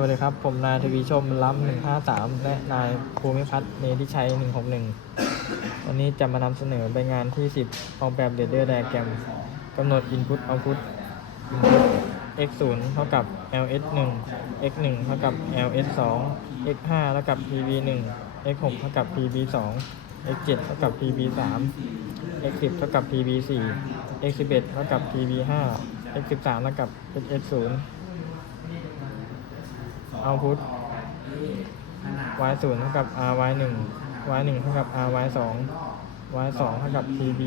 วัสดีครับ ผมนายทวีชมล้ำหนึ่งห้าสามและนายภูมิพัฒน์เนธิชัยหนึ่งหกหนึ่งวันนี้จะมานำเสนอใบงานที่สิบออกแบบเดเดอร์ไดแกรมกำหนด Input Output Input x 0เท่ากับ ls 1 x 1เท่ากับ ls 2 x 5เท่ากับ pv 1 x 6เท่ากับ pv 2 x 7เท่ากับ pv 3 x 10เท่ากับ pv 4 x 11เท่ากับ pv 5 x 13เท่ากับ hs 0 output y 0เท่ากับ ry 1 y 1เท่ากับ ry 2 y 2เท่ากับ pb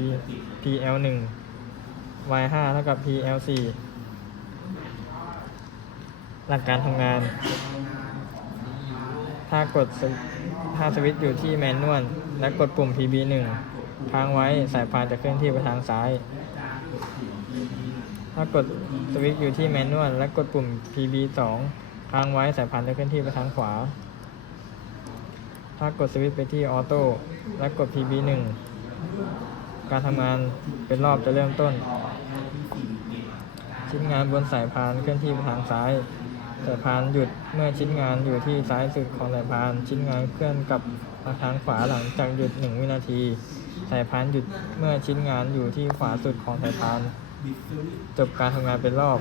pl 1 y 5เท่ากับ pl 4หลักการทำงาน ถ้ากดถ้าสวิตช์อยู่ที่แมนนวลและกดปุ่ม pb 1ค้างไว้สายพานจะเคลื่อนที่ไปทางซ้าย ถ้ากดสวิตช์อยู่ที่แมนนวลและกดปุ่ม pb 2 ค้างไว้สายพานจะเคลื่อนที่ไปทางขวา ถ้ากดสวิตช์ไปที่ออโต้และกด pb 1 การทำงานเป็นรอบจะเริ่มต้น ชิ้นงานบนสายพานเคลื่อนที่ไปทางซ้าย สายพานหยุดเมื่อชิ้นงานอยู่ที่ซ้ายสุดของสายพาน ชิ้นงานเคลื่อนกลับมาทางขวาหลังจากหยุด 1 วินาที สายพานหยุดเมื่อชิ้นงานอยู่ที่ขวาสุดของสายพาน จบการทำงานเป็นรอบ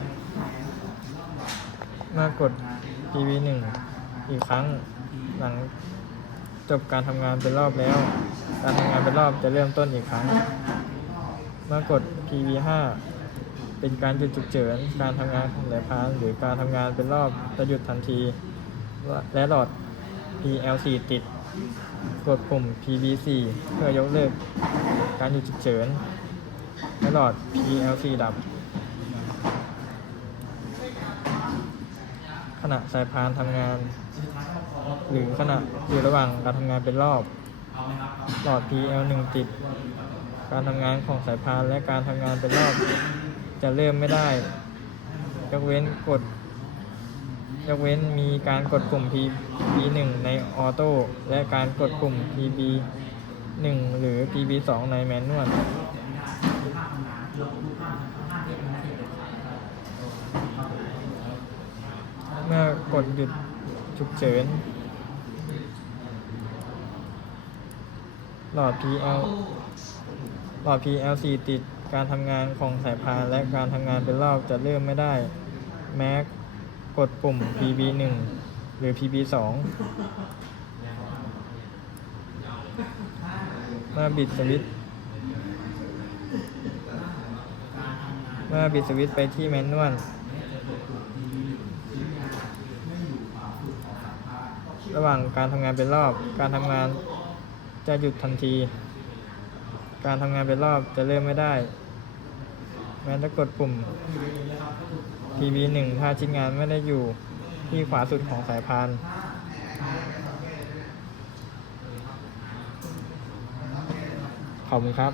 เมื่อกด PV 1อีกครั้งหลังจบการทำงานเป็นรอบแล้ว การทำงานเป็นรอบจะเริ่มต้นอีกครั้ง เมื่อกด PV 5เป็นการหยุดฉุกเฉิน การทำงานของสายพานหรือการทำงานเป็นรอบจะหยุดทันที และหลอด PL4 ติด กดปุ่ม PB4 เพื่อยกเลิก การหยุดฉุกเฉินและหลอด PLC ดับ ขณะสายพานทำงาน หรือขณะอยู่ระหว่างการทำงานเป็นรอบ หลอด PL1 ติด การทำงานของสายพานและการทำงานเป็นรอบ จะเริ่มไม่ได้ ยกเว้นกด ยกเว้นมีการกดปุ่ม PB1 ในออโต้และการกดปุ่ม PB1 หรือ PB2 ในแมนนวล เมื่ อกดหยุดฉุกเฉิน หลอด PL หลอด PLC ติดการทำงานของสายพานและการทำงานเป็นรอบจะเริ่มไม่ได้ แม้กดปุ่ม PB1 หรือ PB2 เมื่อบิดสวิตช์เมื่อบิดสวิตช์ไปที่แมนนวล ระหว่างการทำงานเป็นรอบ การทำงานจะหยุดทันที การทำงานเป็นรอบจะเริ่มไม่ได้ แม้จะกดปุ่ม PB1 ถ้าชิ้นงานไม่ได้อยู่ที่ขวาสุดของสายพานขอบคุณครับ